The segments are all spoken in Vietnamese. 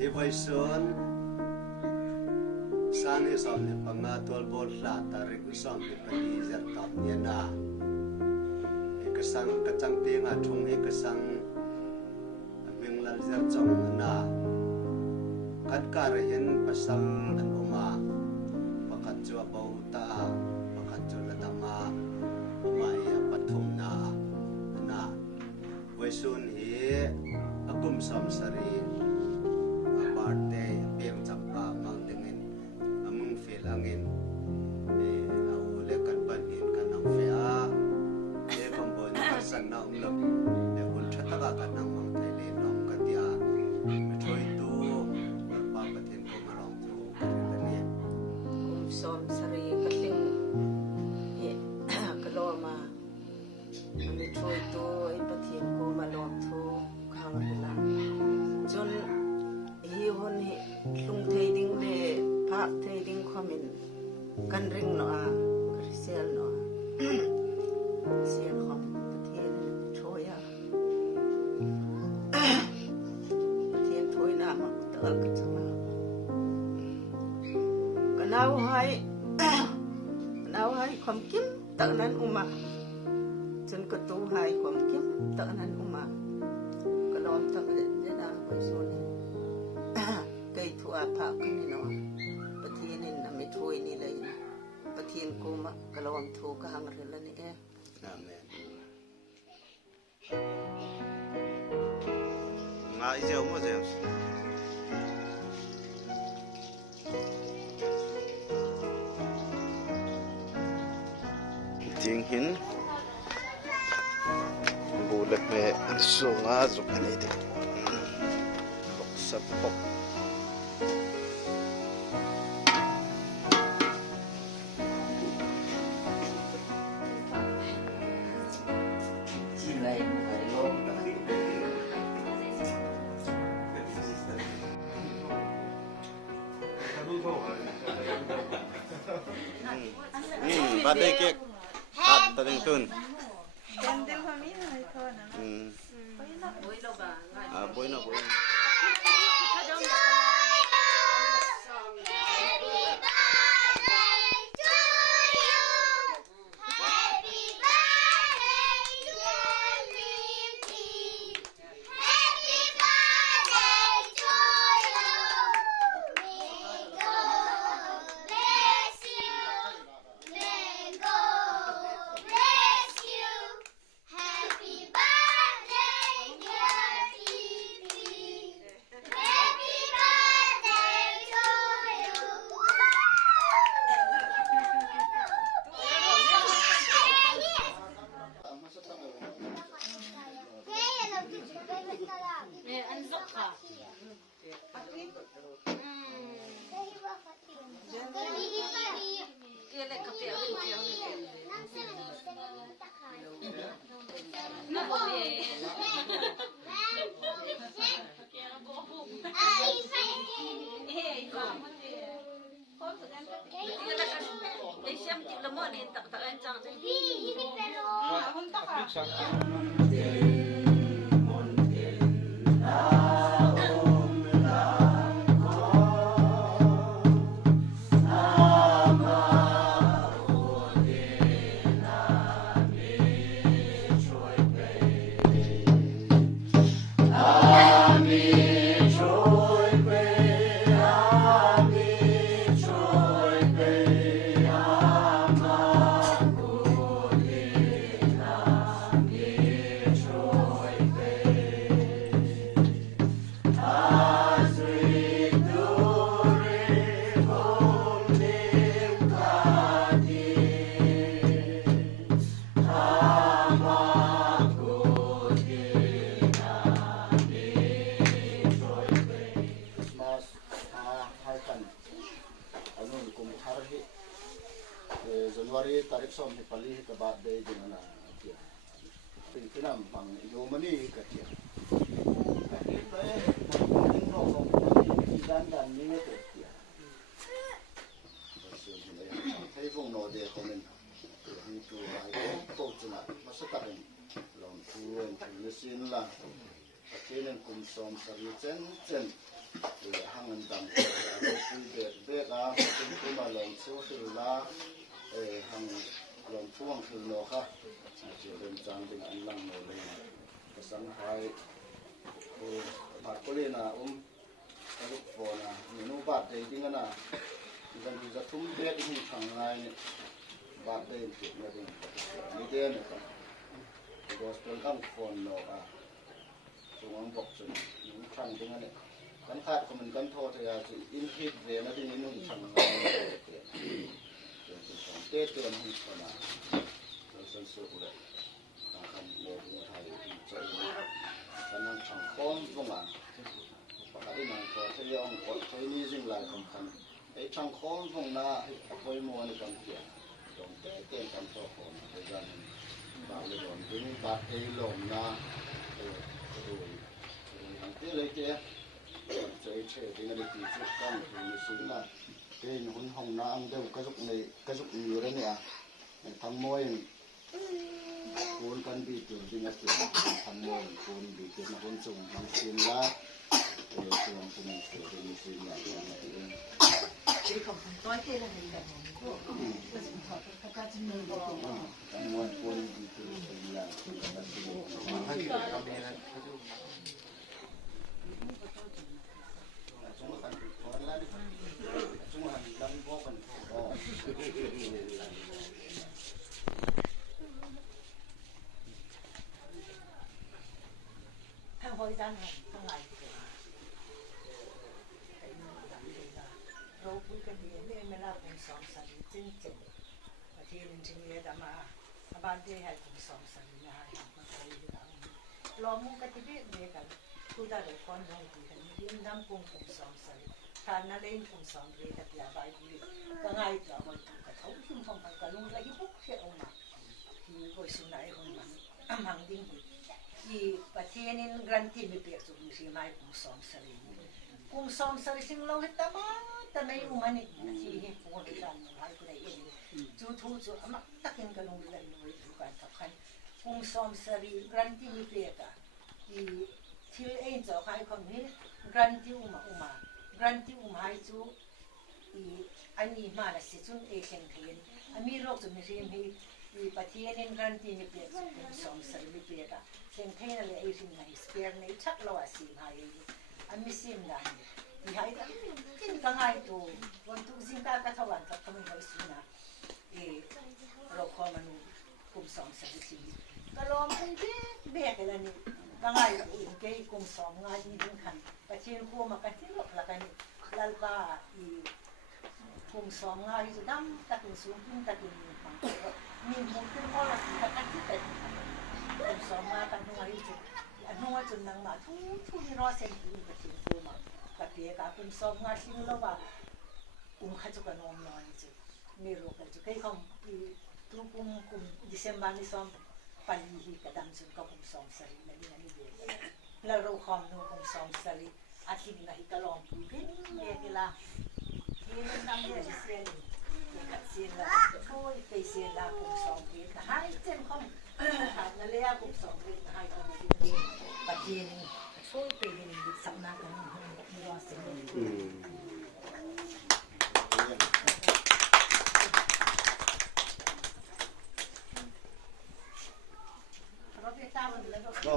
Iwaisun Sani somni pangatol botla tarik somni panizer tapnya na Ikasang kacang tinga chung ikasang Binglan zer chong na Kadkarayan pasal an uma Pakatjua bauta Pakatjua latama Umaya patum na Na Waisun hi Akum samsari Birthday Piang Champa Mang Dingin Among Phil Angin Ule kan banin kan ang fea Kambon Kasan na umlap Ultra taga kan ang Mang Thailand Nom katia Metroy tu Papatin ko marong tu Karilani Som sari kaling kaloma Metroy tu Ipatin ko malong tu Kahangapila John Hihon lung thay ding le pak thay ding kwamin kan ring no a krisel no sian khom patien choya patien thoi na ma tal ka chama kanau hai khom kim tak nan uma chen ko tu hai khom kim tak nan uma kalom tak je na ko so Kay tua pa kanino patinin na mithoy nila yun patin ko kalawang to kahangarila ni Amen Nga isiyaw mo James Tinghin Bulat may anso nga zukan ito Sapok Badai kek at tadeng tun. Candle kami na ito na. Boy na. Januari tarik som ni pali ke birthday dengan dia. Pinam pang Yomani ke dia. Ini no dan ni tu dia. Saya pun no dia komen. Itu ai kau cuma masa tak long tuan mesin lah. Kena กุมสอมสรีเจนเจนหรือหังเงินดำเราคุยเด็ดเบ็ดละเป็นผู้มาลงสู้คือละหังลงท่วงคือโลค่ะจะเดินจางเป็นอันลังโนเลยภาษาไทยผัดก็เลยนะลูกโฟนะมีนูบาดเด็กจริงนะมันจะทุ่มเด็ดที่ทางไงบาดเด็กเจ็บเนี่ยมีเด่นนะครับก็เป็นข้างโฟนโลกช่วงบอกจนยุ่งช่างจริงนะกันขาดก็มันกันโทษที่จะอินทิพย์เรียนนะที่นี่นุ่งช่างไงเต้เตือนให้คนนะเราสันสุขเลยทางคำโลกไทยใจกันนั่งช่างโค้งก็มาปกติมันก็จะย่องกดใช้นี้สิ่งหลายสำคัญไอ้ช่างโค้งของน้าเอาไปมัวในการเกี่ยวตรงเต้เตือนกันโทษคนในการบางเรื่องถึงบาดเจ็บลมนะดูอย่างที่เลยเจ้าใจเชื่อที่นั่นที่สุดกันคือสิ่งนั้นเป็นหุ่นห้องน้ำเดี๋ยวกระจุกในกระจุกอยู่แล้วเนี่ยทำมวยคูณกันบีจุดจริงๆคือทำมวยคูณบีจุดมาคูณส่งทำสิ่งละส่วนส่วนสิ่งเป็นสิ่งอย่างนี้ที่ของตัวที่เราเห็นแบบนี้ก็จะขอประกาศมือบอกทำมวยคูณบีจุดสิ่งอย่างที่ให้เกิดความดีนะทางบริการทั้งหลายเราพูดกันดีนี่ไม่รับเป็นสองสันจริงจริงที่นึงจึงเลยแต่มาบ้านที่ให้ถึงสองสันนะให้ทำกันไปอยู่แล้วรอมุกกันที่เดียวกันผู้ได้รับความรู้ดีกันยืนน้ำปุ่งถึงสองสันทานนั่นเองถึงสองเดือนแต่ยาใบดีก็ง่ายต่อมันกระทบขึ้นของกันกันลุงเลยที่พวกเชื่อออกมาที่ก็สุนัยคนมันหังดิ้งที่ประเทศนี้กรันที่มีเปียกสุดที่ไม่กุ้งสอมสลิงกุ้งสอมสลิงสิ่งเราเห็นแต่ไม่รู้มันนี่ที่เห็นพวกเราหายไปไหนเองจู่จู่อามาตักกินกันลงเลยเลยทุกการทักขันกุ้งสอมสลิงกรันที่มีเปียกที่เองจะขายคนนี้กรันที่กรันที่ให้จู่อันนี้มาแล้วสิจุนเองเห็นอันนี้โรคจุนเรียนให้ประเทศนี้กรันที่มีเปียกกุ้งสอมสลิงมีเปียกเส้นเทนเลยไอ้สิ่งไหนสเปียร์ในชักเราสิมาเองอันมีสิ่งใดที่ให้กันกินกันง่ายตัววันทุกสิ่งการกระทำวันก็ต้องมีสิ่งนะเราขอมันกุ้งสอมสลิงก็ลองเป็นเบี้ยกันนี่ก็ง่ายตัวเกี่ยกุ้งสอมง่ายดีดึงขันประเทศพวกมากันที่โลกละกันลัลบ้ากุ้งสอมง่ายจะดำตะกินสูงขึ้นตะกินฟังมีหมูขึ้นก็ละสิตะกันที่เป็นกุ้งสอมมากันหัวอยู่อันหัวจนนางมาทุที่รอเส้นกินกับสิ่งตัวมากับเปียกับกุ้งสอมง่ายสิ่งละว่าขจุกันนอมนอนจุมีโรคกันจุใครเขาทุกกุ้งดิเซมบานี่ซ้อมปันยีกระดังจุนกับกุ้งสอมสลิดนี่เดียวแล้วเราคอมนูกุ้งสอมสลิดอาทิตย์นี้ก็ลองเป็นเด็กละที่นั่นนั่งเรียนเสียงกับเสียงละโอ้ยไปเสียงละกุ้งสอมเป็นหายเจ็บคอมหายนั่นเลยกุ้งสอมเป็นหายคนที่ปัจเจนช่วยไปเรียนสัมนากันมีรอเสียงก็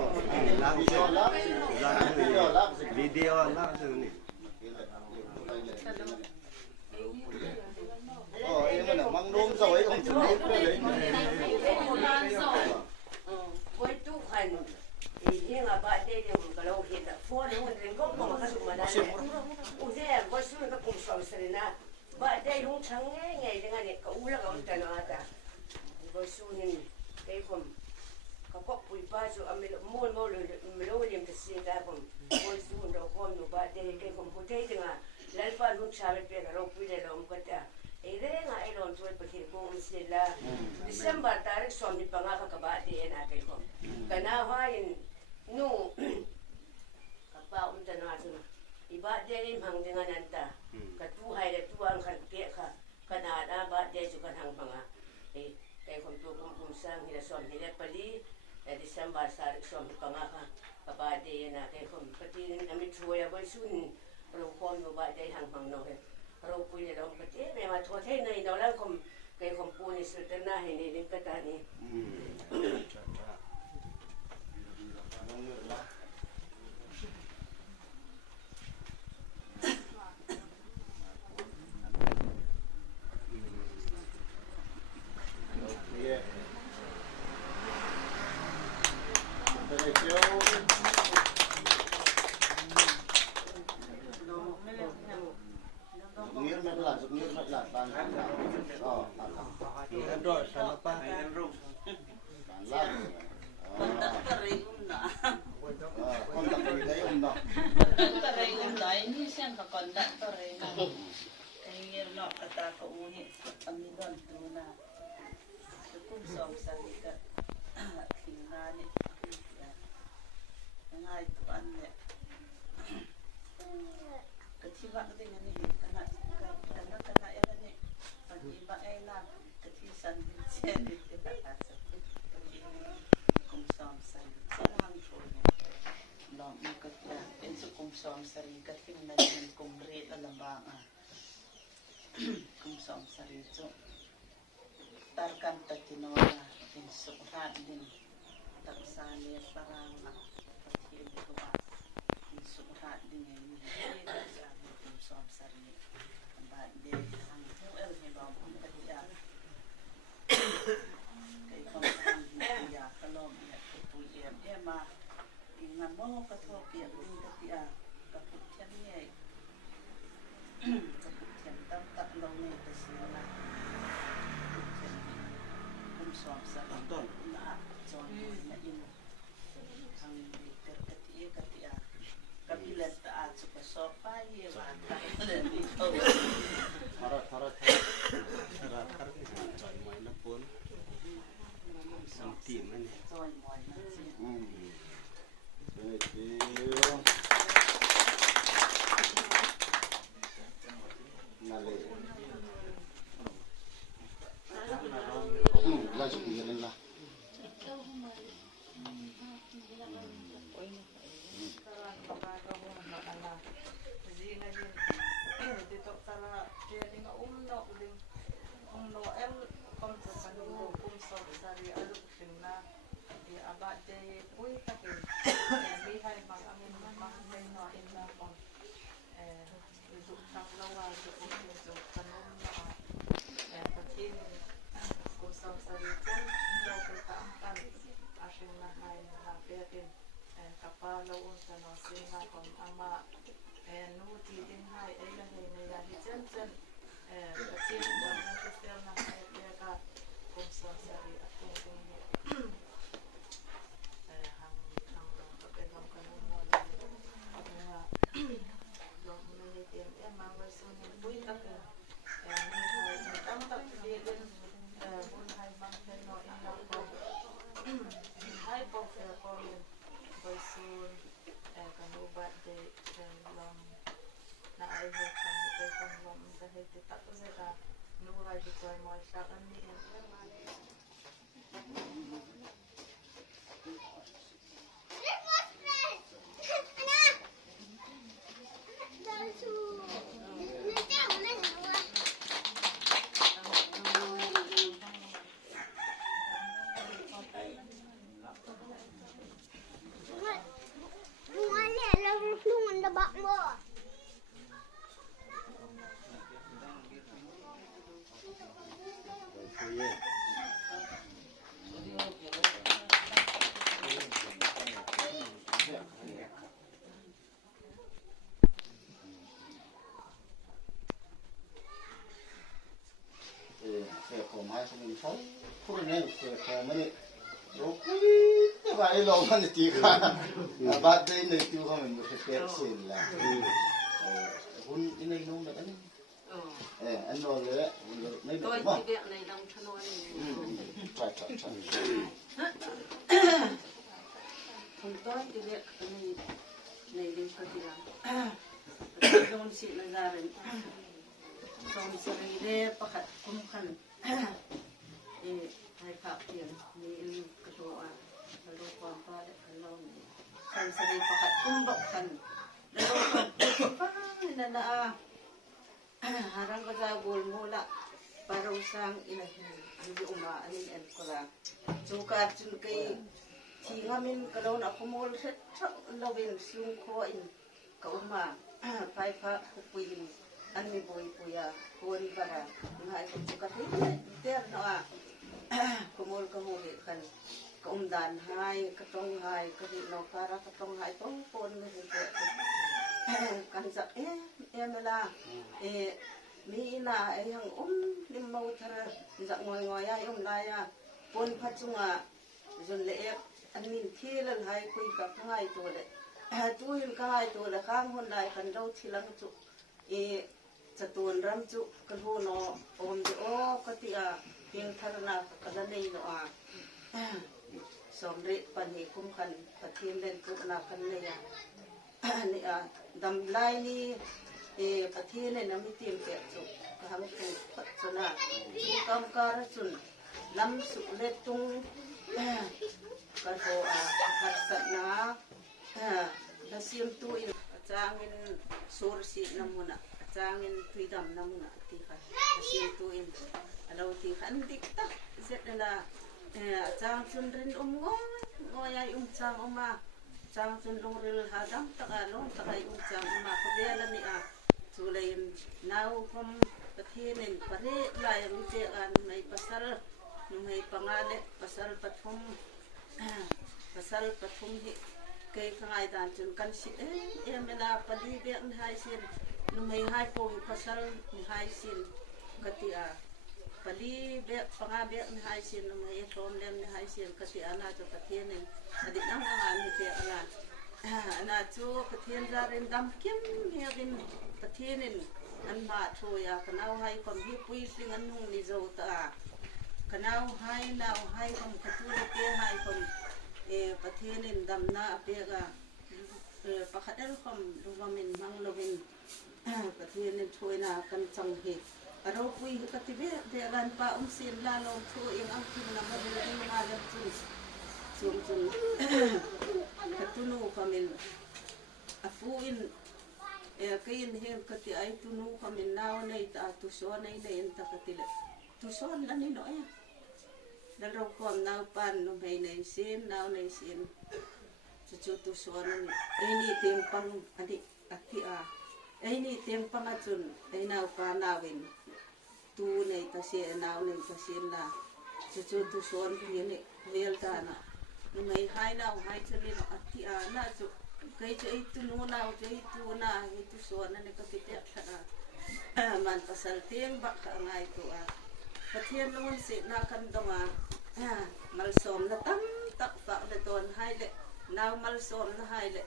ล้างวิดีโอล้างสิ่งนี้ก็เองน่ะมั่งนุ่มสวยของจุดนี้เลยวันทุกขันที่มาบ้านเดียวกับเราเห็นแต่ฟ้อนมันเรื่องก็มาขสุมาได้อุเทนก็สู้กับกลุ่มสองสินะบ้านเดียวลุงช่างไงdenganเนี่ยก็อุลกับแต่ละอาตาก็สู้นี่ไอ้คนก็ปุยป้าสู้อเมริกมูลเลยไม่รู้เรื่องจะสิ่งใดผมก็สู้เราคนอยู่บ้านเดียวกับผมพูดให้ถึงแล้วฟ้าลุงชาเป็นเป็นเราปุยเลยเราก็จะไอ้เรื่องไอ้เราช่วยประเทศกูมันเสียละดิเซมเบอร์ตาริกส่วนที่ปังอากับบ้านเดียวนะไอ้คนกันนะว่านู่กับป้าจะน่าจะอีบ้านเดียวพังdengan nantiกับตู้ให้เลยตู้อันขันเปียค่ะขนาดบ้านเดียวจุกันทางปังอ่ะไอ้คนตัวกุมสร้างที่เราส่วนที่เล็กไปดี December sa som pangaka babade na kay kom pati ami chuya boy sun ro kom no ba dai hang hang no he ro pu ni lo pati me ma tho thai nei no la kom kay kom pu ni su ter na he ni lim ka ta ni tarkan tatinola din sukrat din taksani parang pati ko ba din sukrat din ni sa kum som sari ba de ang el ni ba mo kaya kay kon ang ya kalom ya tu ya ma ingan mo ka to pia din kaya kaputyan ni kaputyan tam tak long ni tasina som sa don na son na in ang katia kabilat at sa sopa yewa dito harap join mo na pun samti man join mo na siya Nale. Lagi pikirin lah. Kapalo unta no singa kom ama nuti din hai ela he ne ya hi chen patin da na kesel na ya ka kom son sari atun din hang ka dom ka no mo la na lo me ne tem ma wa so ne bui ta ka ni hai tam ta de den bun hai bang den no in la ko hai po fe ko Boy soon, kanubat de long na ay hekang ito kung long dahil kita ko sila nuhay dito ay mga siya kami Vậy lâu hơn thì cả bạn đây này tiêu không mình phải kẹt xỉn là hun cái này nung được đấy anh nói rồi đấy này được không này đang cho nói phải không tôi thì việc này đến cái gì làm don't sit là ra rồi xong rồi đây pakat cũng khăn hai phạt tiền ni cái chỗ lalu papa le kalau kan sari pakat kumbak kan lalu papa na harang kazagol mula para usang inahin hindi umaanin and kola sukat sun kay tingamin kalau na kumol sa lawin sung ko in kauma pai pa kupuin ani boy puya kuan para ngai ko sukat ter no kumol kamuli kan kaumdan hai katong hai kadi no para katong hai tong pon ni kan sa mela mi na ai hang lim mau thara za ngoi ngoi ya la ya pon phachunga jun le an min thilal hai kui ka ngai to le tu hin ka hai to le khang hon dai kan do thilang chu chatun ram chu kan ho no om de o ka ti a king tharna ka la nei no a som re pan hi kum khan pathin len ku na kan ne ya ni a dam lai ni pathin ne nam tim pe chu ka hang ku pat chuna chu kam kar chun lam su le tung ka ho a har sa na da sim tu in changin sur si namuna changin tuidam namuna ti kha sim tu in alo ti khan dik tak zet la chang chun rin ngoi ai chang oma chang chun long ril hadam taka long takai chang oma ko bela ni a chulain nau kom pathin pare lai mi che an mai pasal numai pangale pasal pathum hi kay kangai dan chun kan si mena pali be ni hai sin numai hai po pasal ni hai sin katia pali be panga be ni hai sin numai from lem ni hai sin katia na cho pathin ni adi nang angan ni te ala na chu pathin ra ren dam kim herin pathin an ma thoya kanau hai kom hi pui sing an nung ni zo ta kanau hai nau hai kom khatu te hai kom pathin dam na apega pakadel kom luwamin mang lovin pathin thoina kan chang he aro pui katibe de lan pa sin la lo thu ing ang kin na ma de ma le chung katunu kamin afuin kain hen kati ai tunu kamin naw nei ta tu so nei nei ta katile tu so la ni no ya dal ro kom naw pan no mai nei sin naw nei sin chu tu so ni ni tem pang adi ati a ni tem pang achun naw pa nawin tu nei ta se naw nei ta sin la chu tu so ni vel ta na numai hai naw hai chuni no ati a na chu kai chu itu nu naw chu itu na itu so na ne ka pite tha man pasal teng ba kha ngai tu a pathian nun se na kan donga mal som na tam tak fa de don hai le naw mal som na hai le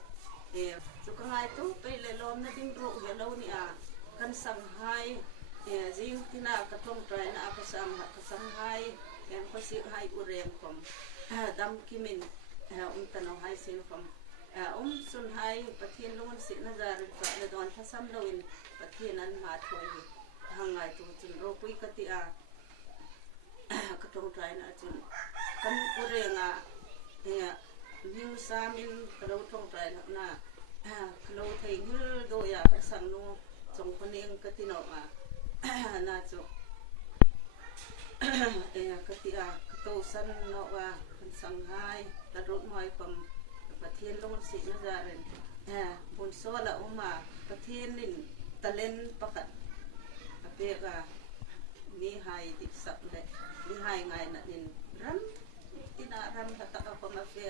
chu ka ngai tu pe le lom na ding ro ge lo ni a kan sang hai jing tina ka thong trai na ka sang hai em ko si hai u rem kom dam kimin tano hai sin kom sun hai pathian nun se na jar ka le don thasam loin pathian an ma thoi hangai tu chun ro pui ka ti a ka thong trai na chun kan u renga miu samin ka lo thong trai na lo thei hul do ya ka sang no chong koneng ka ti no na chu katia to san no wa kan sang hai ta rot moi pam pathian long si na jaren bun so la uma pathian nin talen pakat apega mi hai dik sak le mi hai ngai na nin ram tina ram ta ka pa ma fe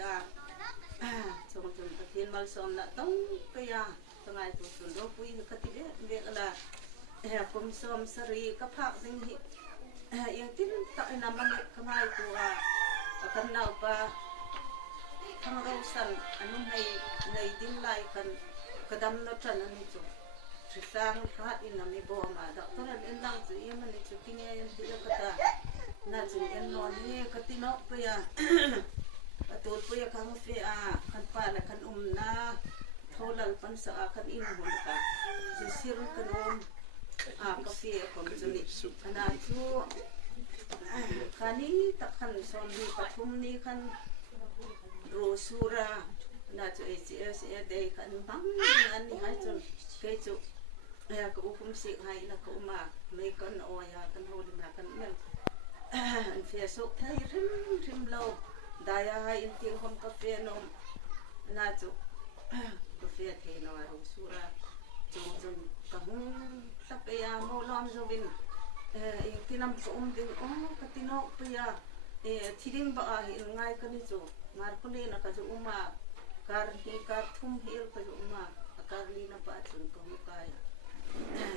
chong chong pathian mal som na tong pe ya tangai tu sun do pui ka ti be la kum som sari ka phak ding hi yang tin tak nama ni kamai tu akan nau pa pangausan anu nei ding lai kan kadam no tran ani chu trisang khat in ami bo ma doctor an lang chu yem ani chu tinge yan ti kata na chu en no ni katino pa ya atul pa ya kang fe kan pa la kan na tholal pan sa kan in hon ka sir kan kafe kom juli kana chu kani takhan som ni pathum ni khan Rosura na chu ACS e dei kan bang an ni hai chu ke chu ya ko kum si hai na ko ma me kan o ya kan ho dim na kan mel an fe so thai rim lo da ya hai in ting hom ka fe no na chu ko fe the no Rosura chu chu ka hum ta pe ya mo lom zo vin e tinam ko ding o ka tino pe ya e thiring ba a hi ngai kan ni chu mar puli na ka chu uma kar hi kar thum hil ka chu uma kar li na pa chun ko mu ka ya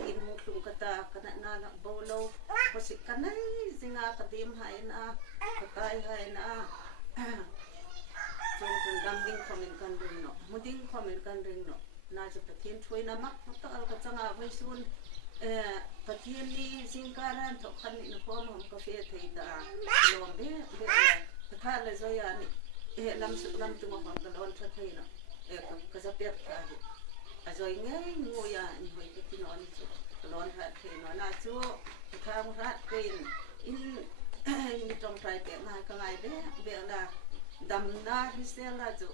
in mu tum kata kana na na bolo ko si kanai zinga ka dim hai na ka kai hai na chun dam ding comment kan ring no muding comment kan ring no na chu pathin thui na mak ta al ka changa vai sun pathin ni singkaran thok khan ni ko mom ka fe thei da lom be be tha le zo ya ni lam su lam tu mom ka don tha thei no ka za pek ka a zo ngai ngo ya ni hoi ka ti no ni chu lon tha thei no na chu tha mu rat pein in ni trong trai pe na ka ngai be la dam na hi se la chu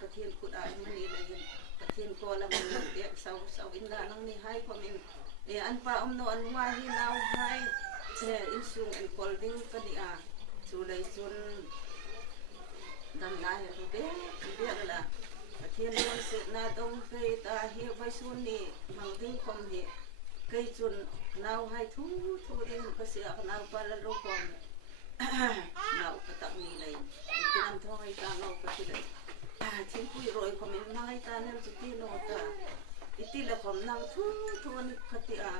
pathin ku da mani la yin pathin ko la man pe sau in la nang ni hai ko min an pa no an wa hi nau hai in sung an holding ka ni a chu lai chun dam na ya ru be la pathin non se na dong pe ta hi vai sun ni mang ding kom hi kai chun nau hai thu ding ka se a nau pa la ro kom nau ka ta ni lai tin am thoi ta nau ka ti lai chin pui roi kom in nai ta nem chu ti no ta iti la kom nang thu ni khati a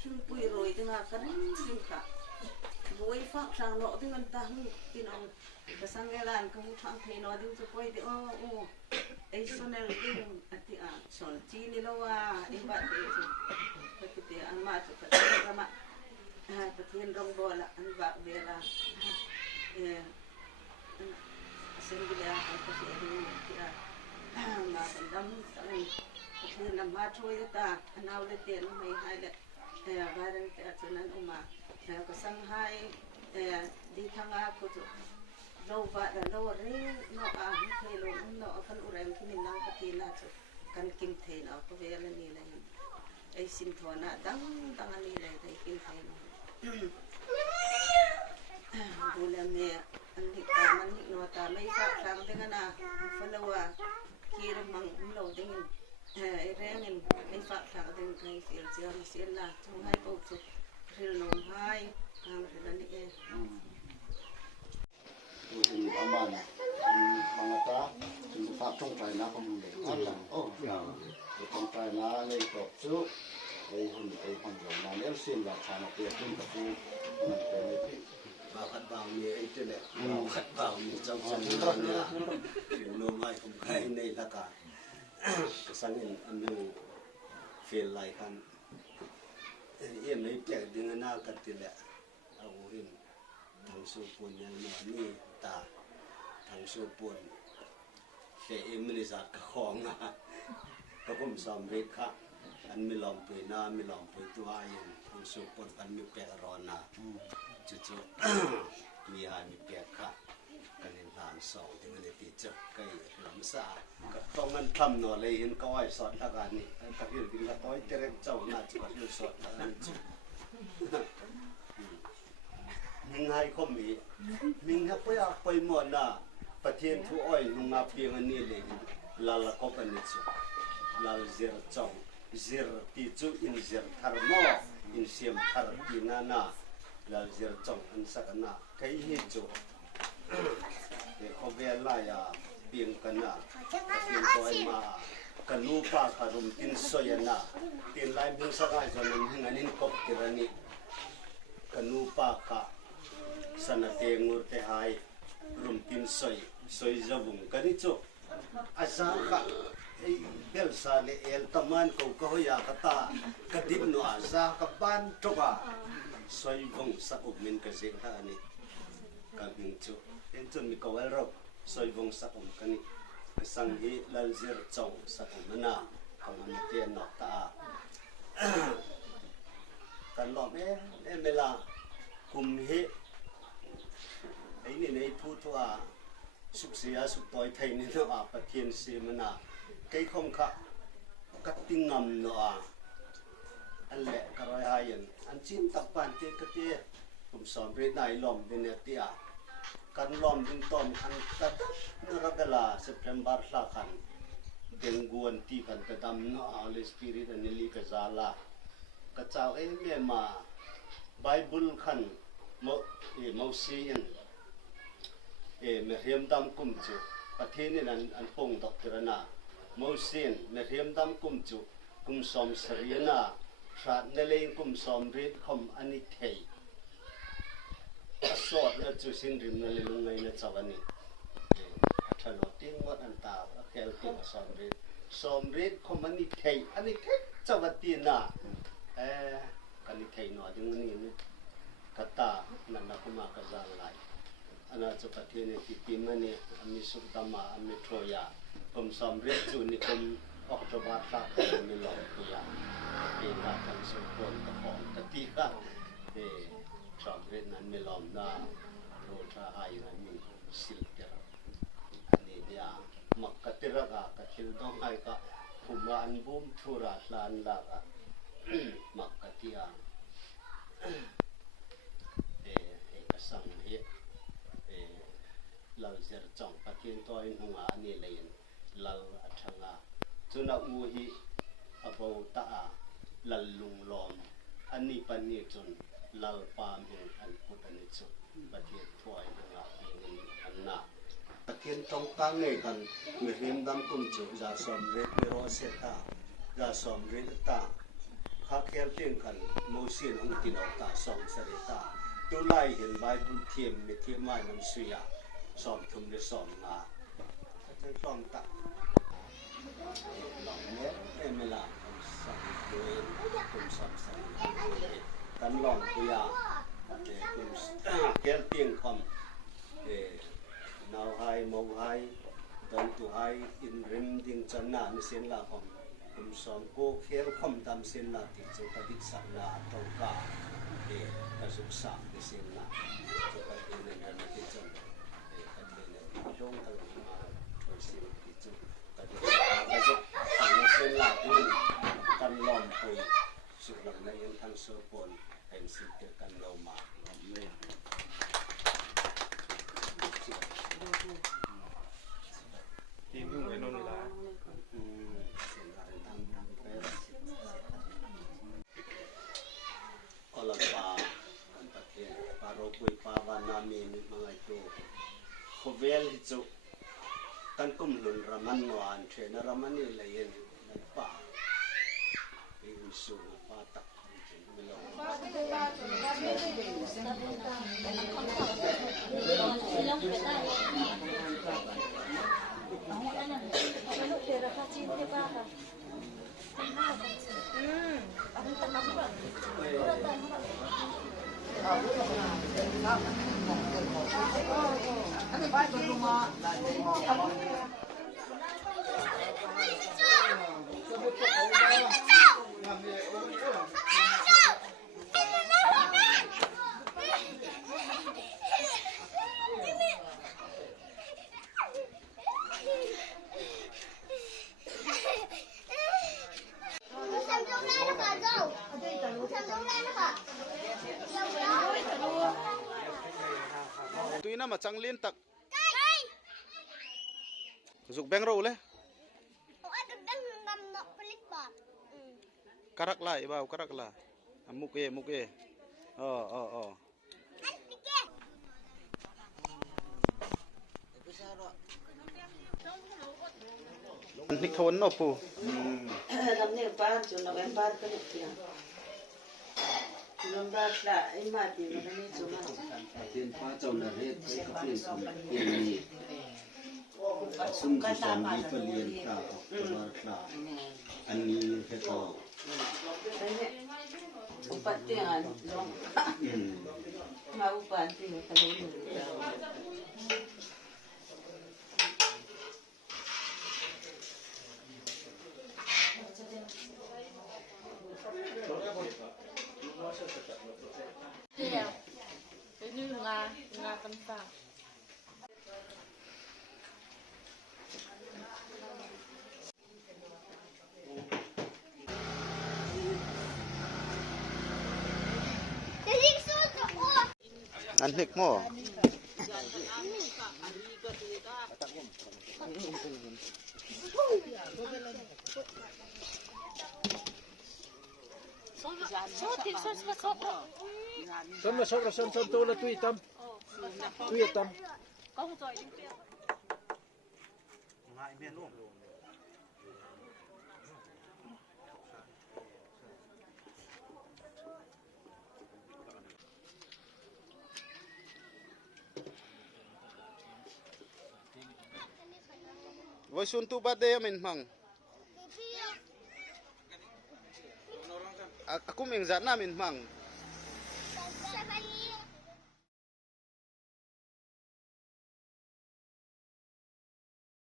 chin pui roi dinga kan rim ka boi fa sang no ding an ta hu tin ong ka sang elan ka hu thang thei no ding chu poi de o ai sonel ding ati a son chi ni lo wa i ba de chu ka ti te an ma chu ka ta ma pa thin rong bo la an ba be la sen bi la ka ti ti a ma dam sai thì nằm ma thôi ta nào lên tiền mày hai lệ ba lần cho nên ông mà có sang hai đi thang a có chỗ lâu vợ là lâu rồi nó thế rồi nó phân ủ rèm thì mình nào có tiền là chỗ cần kim thế nào có về là như này ấy xin thua na đăng anh như này thấy kim thế nó bố là mẹ anh thì cả anh thì nó ta mấy phát sáng thế na phân lâu kia mang lâu thế rèn cái phát thảo đến cái phiền chiang xiên là trong hai câu chụp riêng nông hai hàng thì là những thì aman mangata chúng ta trong trái na không để ăn trong trái na lấy cọp chú lấy hòn rồi na nếu xin là chả nó tiền chúng ta cũng mình phải bao khát bao nhiêu ấy chứ đấy bao khát bao nhiêu trong sân nhà kiểu nông mai không khai này là cả cái sáng in anh nu phiền lại kan yên lấy bẹt đứng na cắt tiền lệ ông in thằng số buồn nhà nó ni ta thằng số buồn để em mình giặt cái khong à có cũng xong việc khác anh mi lòng bơi tua ai thằng số buồn anh mi bẹt ròn à chú mi hai mi bẹt khác cái này làm sầu thì mình để chụp cái làm sao cái tông anh thầm nó lấy hình coi sọt là cái này cái hiểu thì là tối chơi châu na chỉ có hiểu sọt là anh mình hay không bị mình hấp bây giờ na phát hiện thu oi nung ngap piang anh này là có cái này chứ là zero châu zero thì chú in zero thar mo in xiêm thar thì na là zero châu anh sắc na cái gì chú để có vẻ là piang cái na piang coi mà cái nụ pa cái rum tin soi na tin lai bung sắc ai cho nên hình ảnh cop cái này cái nụ pa cả sana tiang ngor te hai rum tin soi ra vùng cái này chú asa ka bel sa le el taman ko ko ya kata kadip no asa ka ban toka soi vùng sa min ka je ha ni ka bing chu en chun mi ko el ro soi vùng sa ka ni sang hi lal zir chong sa na ka ma tian no ta kan lo me la kum hi ấy này thu thua สุขเสียสุขต่อยไทยนี่เนาะประเทศเสมันน่ะไกคงค่ะกัดติงงเนาะอันแหละก็ร้อยหายันอันจีนตักปานเตกะเตผมสอนเรียนได้ลมเป็นเตียกันลมดึงต้มอันตัดนรกลาเซปเทมเบอร์ลาคันเดงกวนตีกันกระดำเนาะอัลสปิริตอันนี้กะซาลากระเจ้าเอ็มเอมาไบเบิลคันโมซีนเมเรียมดำกุมจุประเทศนี้อันปงดอกเตอร์นาโมซีนเมเรียมดำกุมจุกุมสอมสรีนาชาเนเลงกุมสอมรีดคอมอันนี้เทยสอดแล้วจุสินริมนั่นเลยลงในนั้นจาวันนี้ถนนติ้งวัดอันตาเคลติมาสอมรีดคอมอันนี้เทยอันนี้เทยจาวันที่น่ะอันนี้เทยหน่อยจังนี้นี่กตานันนักมากระจายไหลอันนั้นจะประเทศนี้ที่ปีมันนี่อันมีสุดดามาอันมีโทรยากุมสอมรีดจุนี่กุมออกจากบ้านละมีหลอกตัวยาเป็นการทำสุขคนตะของตะตีก็สอมรีดนั้นมีหลอมนาโรชาไอนั้นมีสิลเกอร์อันนี้เนี่ยมักกะติระกะกะทิลดองไอก็ภูมิอันบุมทุราลานลากะมักกะติอากสังเหเราจะจ้องประเทศตัวอินหัวอันนี้เลยเราอัชงาจุนอูฮีอบาวตาลัลลุงลอมอันนี้ปันนี้จนเราปามเห็นอันพุทธนิจุประเทศตัวอินหัวอันน่ะประเทศตรงกลางเลยกันเมื่อเรียนดำกุมจุจะสมเร็จเมโรเซตาจะสมเร็จตาข้าเขียนเตียงกันโมซีนองตินอตาสมเสด็จตาตัวไล่เห็นใบบุญเทียมในเทียมไม้น้ำสุยาสอมทุ่มในสอมนาถ้าจะต้องตัดหลงเนี้ยไม่ละสั่งตัวเองคุณสอมสั่งกันหลงตัวยาคุณเขียนเตียงคำนาวไฮมองไฮตอนตัวไฮอินริมดิ่งจันนาในเส้นละของคุณสอมโกเขียนคำดำเส้นละติดจุกติดสันนาตรงกากระสุนสามในเส้นละจุกติดในนั้นติดจนลงกันมาโดยสิ่งที่จุดแต่ที่เราจะทำในเส้นหลักนี้กันล้อมไปสุดหลังในยังทางโซปนเป็นสิ่งเกิดกันเรามาเลยทีมยุ่งไว้นนท์ละเส้นหลักทางบุญไปอลปากันประเทศปาโรปุยปาวานามีมิมังไอโตKovel hicu kan kumlun raman wan thena raman ni layen pa in su pa tak melo tuy nó mà chẳng liên tặc dục beng râu le karak lah ibaw karak lah muke Nik thôn nó pu làm này ba chỗ nào em ba cái gì làm ba là em mà thì nó này chỗ nào tiền pha trồng là hết cái cấp liền xong tiền gì sung chỉ xong đi phân liền cả là anh đi hết rồi upat tiền long mà upat tiền cái này Iya, ini nga kentang. Anhik mo. Son masok rason son tola tuitam. Tuitam. Voi sun tu ba de min mang. Aku mengzat na min mang.